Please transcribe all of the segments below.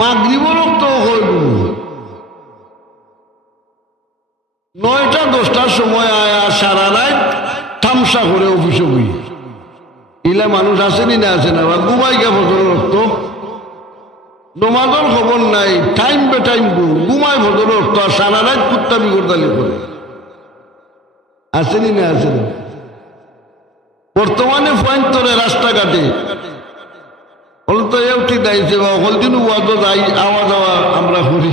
মাগরিবের রক্ত হইব 9টা-10টার সময় আয়া সারা রাত তামসা করে অফিসে বই ইলা মানুষ আসেনি না আসে না ঘুমাই গে ফজর রক্ত নমাজের খবর নাই টাইম বে টাইম ঘুমাই ফজর রক্ত আর সারা রাত কুত্তা বিগড়তালি করে আসেনি না আসে না বর্তমানে পয়েন্টরে রাস্তাঘাটে হল তো এউটি দাইছে বা হলদিন ওয়াদও যাই আওয়া যাওয়া আমরা করি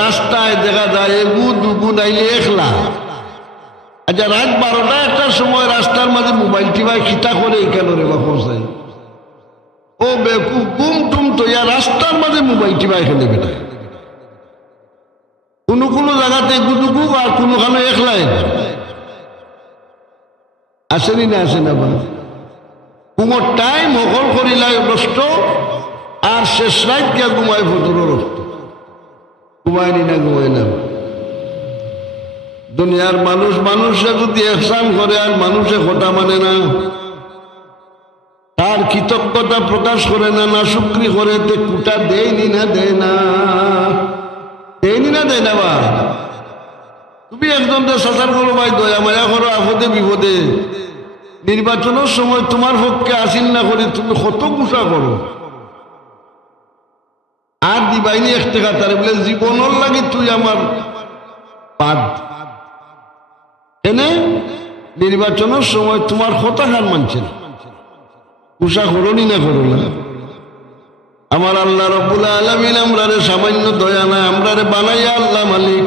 রাস্তায় দেখা যায় এগু দুগু নাইলে একলা আচ্ছা রাত 12টা-1টার সময় রাস্তার মাঝে মোবাইল টিপাই খিতা করে কেন রে বা পৌঁছাই ও বেকুব গুম টুম তো ইয়া রাস্তার মাঝে মোবাইল টিপাই খেলে বেটায় কোনো কোনো জায়গাতে এগু দুগু আর কোনোখানে একলাই আসেনি না আসে না বা কুমোর টাইম হকল করিলাই নষ্ট আর শেষ রাত গিয়া ঘুমাই ফজর রক্ত ঘুমায়নি না ঘুমাই না দুনিয়ার মানুষে যদি এহসান করে আর মানুষে খোটা মানে না তার কৃতজ্ঞতা প্রকাশ করে না না শুকরি করে তে কুটা দেয়নি না দেয় না দেয়নি না দেয় না বা তুমি একজন সাসার করো ভাই দয়া মায়া করো আপদে বিপদে নির্বাচনের সময় তোমার পক্ষে আসিল না করে তুমি কত গুছা করো আর দিবাইনি 1 টাকা তারে বলে জীবনের লাগে তুই আমার পাদ এনে নির্বাচনের সময় তোমার কথা হার মানছে না গুছা করনি না করো না আমার আল্লাহ রাব্বুল আলামিন আমরারে সামান্য দয়া না আমরারে বানাইয়া আল্লাহ মালিক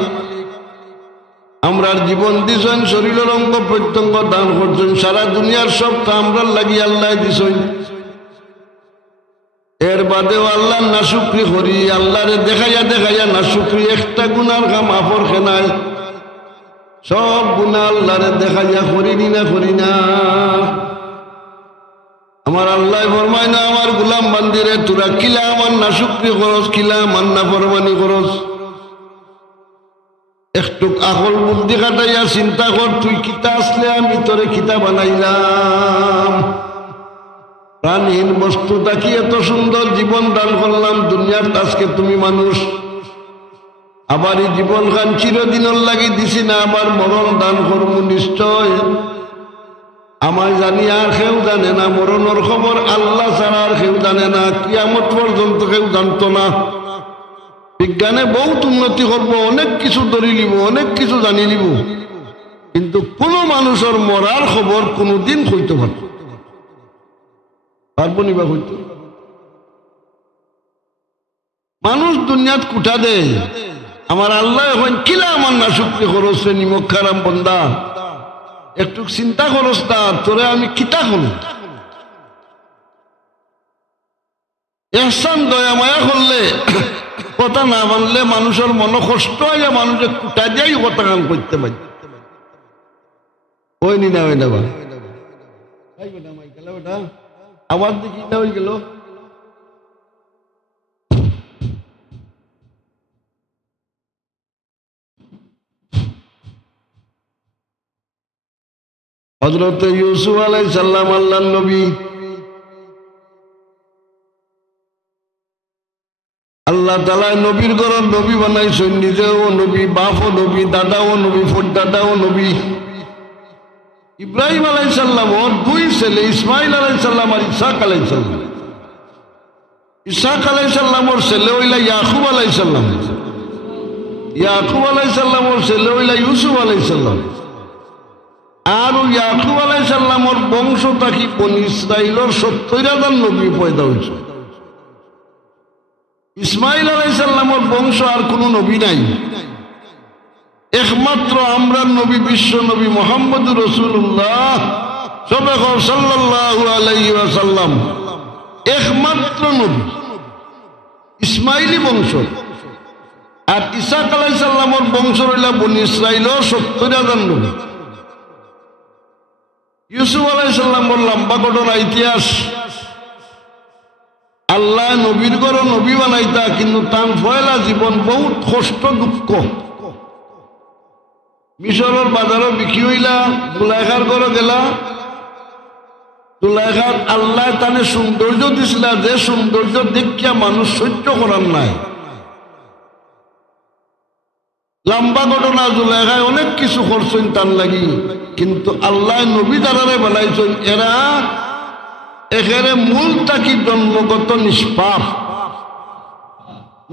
আমরার জীবন দিছেন শরীরের অঙ্গ প্রত্যঙ্গ দান করছেন সারা দুনিয়ার সব তা আমরার লাগি আল্লাহ দিছেন এর বাদেও আল্লাহ না শুকরি করি আল্লাহরে দেখাইয়া দেখাইয়া না শুকরি একটা গুনার কাম আপর খেনায় সব গুনাহ আল্লাহরে দেখাইয়া করিনি না করি না আমার আল্লাহ ফরমায় না আমার গোলাম বান্দিরে তোরা কিলা আমার না শুকরি করস কিলা আমার না ফরমানি করস একটু আকল বুদ্ধি কাটাইয়া চিন্তা কর তুই কিতা আসলে আমি তোরে কিতা বানাইলাম প্রাণহীন বস্তু তাকি এত সুন্দর জীবন দান করলাম দুনিয়ার আজকে তুমি মানুষ আবার এই জীবন খান চিরদিনের লাগি দিছি না আবার মরণ দান করব নিশ্চয় আমার জানি আর কেউ জানে না মরণের খবর আল্লাহ ছাড়া আর কেউ জানে না কিয়ামত পর্যন্ত কেউ জানতো না বিজ্ঞানে বহুত উন্নতি করবো অনেক কিছু ধরি লিব অনেক কিছু জানি লিব কিন্তু কোন মানুষের মরার খবর কোনদিন হইতে পারবো নি বা হইতে মানুষ দুনিয়াত কুঠা দেয় আমার আল্লাহ এখন কিলা আমার না শুক্রি খরচ নিমক খারাম বন্দা একটু চিন্তা খরচ তার তোরে আমি কিতা হলো এহসান দয়া মায়া করলে কথা না মানলে মানুষের মন কষ্ট হয় মানুষের কুটা দিয়াই কথা কাম করতে পারি হয়নি না হয় না বা আবার দেখি না হয়ে গেল হযরত ইউসুফ আলাইহিস সালাম আল্লাহর নবী আল্লাহ তাআলা নবীর ঘর নবী বানাইছেন নিজেও নবী বাপও নবী দাদাও নবী দাদাও নবী ইব্রাহিম আলাইহিস সালাম ওর 2 ছেলে ইসমাইল আলাইহিস সালাম আর ইসহাক আলাইহিস সালাম ইসহাক আলাইহিস সালামের ছেলে হইলা ইয়াকুব আলাইহিস সালাম ইয়াকুব আলাইহিস সালামের ছেলে হইলা ইউসুফ আলাইহিস সালাম আর ইয়াকুব আলাইহিস সালামের বংশ থাকি বনি ইসরাইলের 70,000 নবী পয়দা হয়েছে ইসমাইল আলাইহিস সালামের বংশ আর কোন নবী নাই একমাত্র আমরা নবী বিশ্ব নবী মুহাম্মদুর রাসূলুল্লাহ সাল্লাল্লাহু আলাইহি ওয়াসাল্লাম একমাত্র নবী ইসমাইলি বংশ আর ইসহাক আলাইহিস সালামের বংশ হইলা বনি ইসরাইলের 70,000 নবী ইউসুফ আলাইহিস সালামের লম্বা ঘটনা ইতিহাস আল্লাহ নবীর ঘর নবী বানাইতা কিন্তু তার পয়লা জীবন বহুত কষ্ট দুঃখ মিশরের বাজারও বিক্রি হইলা গুলাইখার ঘর গেলা জুলাইখার আল্লাহ তানে সৌন্দর্য দিছিল, যে সৌন্দর্য দেখিয়া মানুষ সহ্য করার নাই। লম্বা ঘটনা, জুলাইখায় অনেক কিছু করছেন তার লাগি, কিন্তু আল্লাহ নবী দ্বারারে বানাইছেন এরা এখানে মূলটা কি জন্মগত নিষ্পাপ।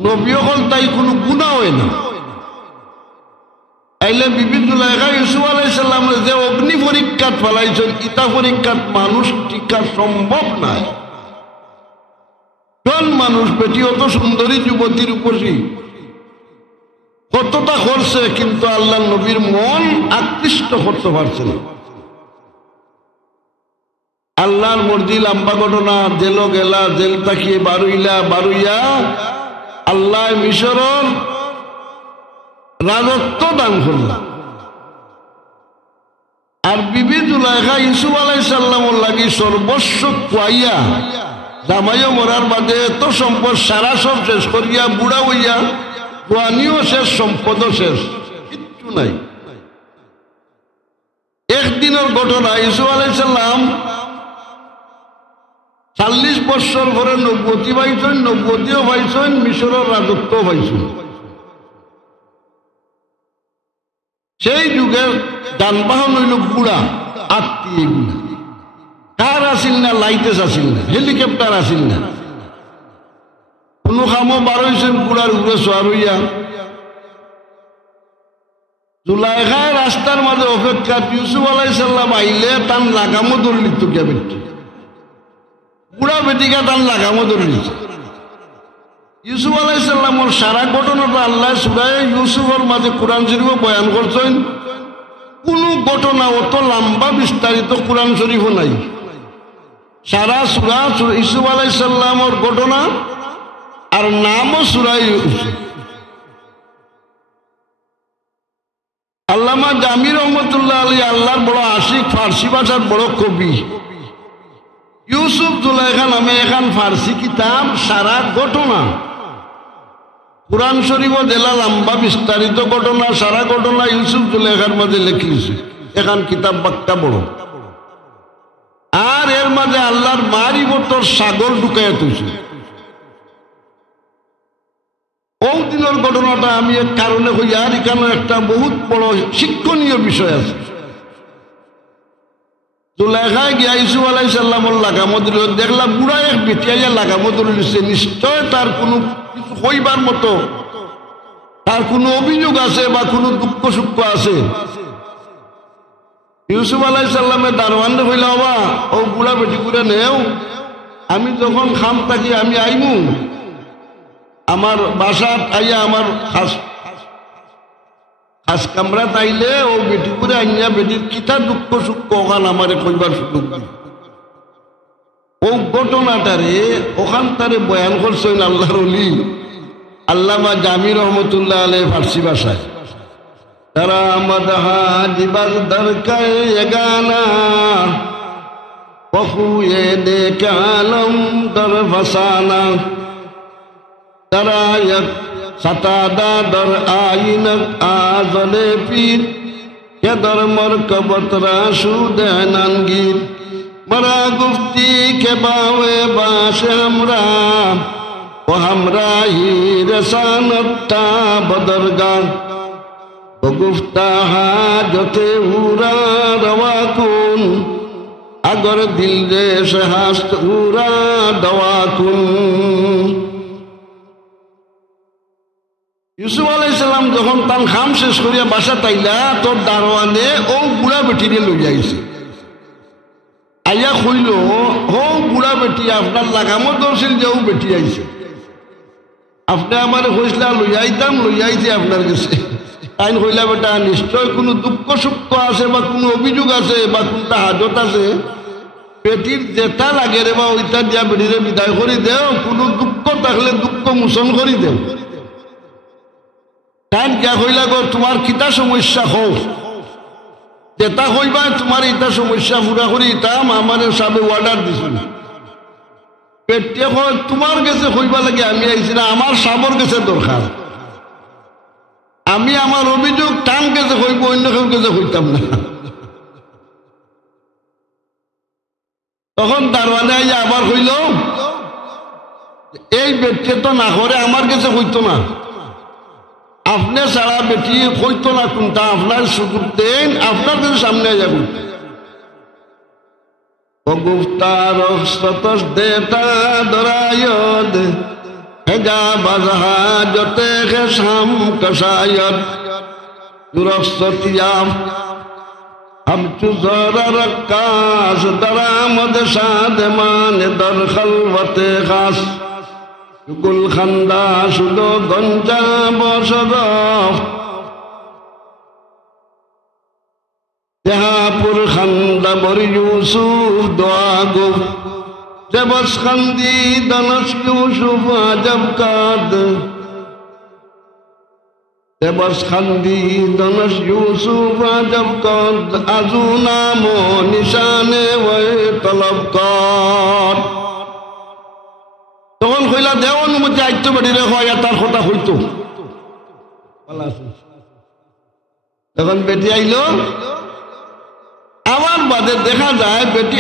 নবী হল তাই কোনো গুনাহ হয় না। আইলে বিবি জুলাইখা ইউসুফ আলাইহিস সালামের যে অগ্নি পরীক্ষাত ফেলাইছেন, ইতা পরীক্ষাত মানুষ টিকা সম্ভব নাই। কোন মানুষ বেটি অত সুন্দরী যুবতীর উপরই কতটা করছে, কিন্তু আল্লাহ নবীর মন আকৃষ্ট করতে পারছে না। আল্লাহর মর্জি, লম্বা ঘটনা, জেল গেলা, জেল তাকিয়ে বারুইয়া আল্লাহ মিশরর রাজত্ব দান করলাম। আর বিবি জুলাইখা ইউসুফ আলাইহিস সালামের লাগি সর্বস্ব খুয়াইয়া, জামাইও মরার বাদে এত সম্পদ সারা সব শেষ করিয়া বুড়া হইয়া, কোয়ানিও শেষ, সম্পদও শেষ, কিচ্ছু নাই। একদিনের ঘটনা, ইউসুফ আলাইহিস সালাম 40 বছর পরে নবুয়তি পাইছেন, নবুয়তিও পাইছেন, মিশরের রাজত্বও পাইছেন। সেই যুগের যানবাহন হইল গুড়া, আত্মীয় কার আসিল না, লাইটেস আসিল না, হেলিকপ্টার আসিল না, কোনো খামো বার হয়েছেন গুড়ার উপরে সোয়ার হইয়া। জুলাইখায় রাস্তার মাঝে অপেক্ষা, ইউসুফ আলাইহিস সালাম আইলে তান লাগামও ধরে নিত, কে বেটি বুড়া বেটিকা তান লাগামও ধরে নিত। ইউসুফ আলাইহিস সালামের সারা ঘটনাটা আল্লাহ সূরা ইউসুফের মাঝে কোরআন শরীফে বয়ান করছেন। কোনো ঘটনা অত লম্বা বিস্তারিত কোরআন শরীফও নাই। সারা সূরা ইউসুফ আলাইহিস সালামের ঘটনা আর নামও সূরা ইউসুফ। আল্লামা জামি রহমতুল্লাহ আলাইহি আল্লাহর বড় আশিক, ফার্সি ভাষার বড় কবি। ইউসুফ জুলাইখা নামে এখান ফার্সি কিতাব, সারা ঘটনা কোরআন শরীফ জেলা লম্বা বিস্তারিত ঘটনা, সারা ঘটনা ইউসুফ জুলাইখার মাঝে লেখিয়েছে। এখান কিতাব বাক্কা বড়, আর এর মাঝে আল্লাহর মারিবতর সাগর ঢুকাইয়া তুইছে। ও দিনের ঘটনাটা আমি এক কারণে হই, আর এখানে একটা বহুত বড় শিক্ষণীয় বিষয় আছে। জুলাইখায় গিয়া ইউসুফ আলাইহিস সালামের লাগামো দিল, দেখলাম বুড়া এক বেটিয়া লাগামো ধরে নিচ্ছে। নিশ্চয় তার কোনো কিছু হইবার মতো, তার কোনো অভিযোগ আছে বা কোনো দুঃখ সুখ আছে। ইউসুফ আলাইহিস সালামের দারোয়ান হইলা, বাবা ও বুড়া বেটি করে নেও, আমি যখন খাম থাকি আমি আইমু, আমার বাসাত আইয়া আমার খাস কামরা তাইলে ও বেটি করে আইয়া বেটির কিতা দুঃখ সুখ ওখান আমারে কইবার সুযোগ দিই। ও ঘটনাটারে ওখান তারে বয়ান করছেন আল্লাহর ওলি আল্লামা জামি রহমতুল্লাহ আলাইহি ফার্সি ভাষায়। তারা মদহা জিবাজ দরকায় এগানা পহুয়ে দে কালম দর ফসানা, তারা सतादा दर आईनक आजले पीर के दर मरकबत राशुदे नंगीर मरा गुफ्ती के बावे बाश हमरा वो हमरा ही रसानता बदरगा वो गुफ्ता हाजते उरा रवाकुन अगर दिल रेश हास्त उरा दवाकुन। ইউসুফ আলাইহিস সালাম যখন তার খাম শেষ করিয়া বাসা তাইলা, তোর দারোয়ানে ও বুড়া বেটিরে লইয়া আইছে। আইয়া কইল, ও বুড়া বেটি আপনার লাগামো দর্শিল যে ও বেটি আইছে, আপনি আমার কইসলা লইয়া আইতাম, লইয়া আইছে আপনার কাছে। আইন কইলা, বেটা নিশ্চয় কোনো দুঃখ সুখ আছে বা কোনো অভিযোগ আছে বা কোনটা হাজত আছে, বেটির যেটা লাগে রে বা ওইটা দিয়া বেটিরে বিদায় করি দেও, কোনো দুঃখ থাকলে দুঃখ মোচন করি দেও। টাইম কে কইলা গো তোমার কিতা সমস্যা হোক, যেটা কইবা তোমার ইটা সমস্যা পুরা করি ইতাম, আমার সাবে অর্ডার দিছিল। পেটিয়ে কয় তোমার কাছে কইবা লাগে আমি আইছি না, আমার সাবর কাছে দরকার। আমি আমার অভিযোগ টান কাছে কইব, অন্য কেউ কাছে কইতাম না। তখন দারওয়ানে আবার হইল এই বেটি তো না করে আমার কাছে হইতো না, আপনি ছাড়া বেটি হইতো না কোনটা, আপনার সুযোগ দেন, আপনার কাছে সামনে যাব। গুফতার সতস দেতা দরায়দ হেজা বাজহা জতে খেসাম কসায়ত দুরস্ততিয়াম हम चुजरा रक्कास दरामद शादमान दर खलवते खास गुल खंदा सुदो गंजा बसदफ जहापुर खंदा बर यूसुफ दुआगो जबस खंदी दनस यूसुफ अजब काद बस खंदी दनस यूसुफ जब कद अजू नामो निशाने वह तलब कर तখন কইলা দেও অনুমতি আইতো বেটি রে হয় তার কথা হইতো। তখন বেটি আইলো, আমার বাদে দেখা যায় বেটি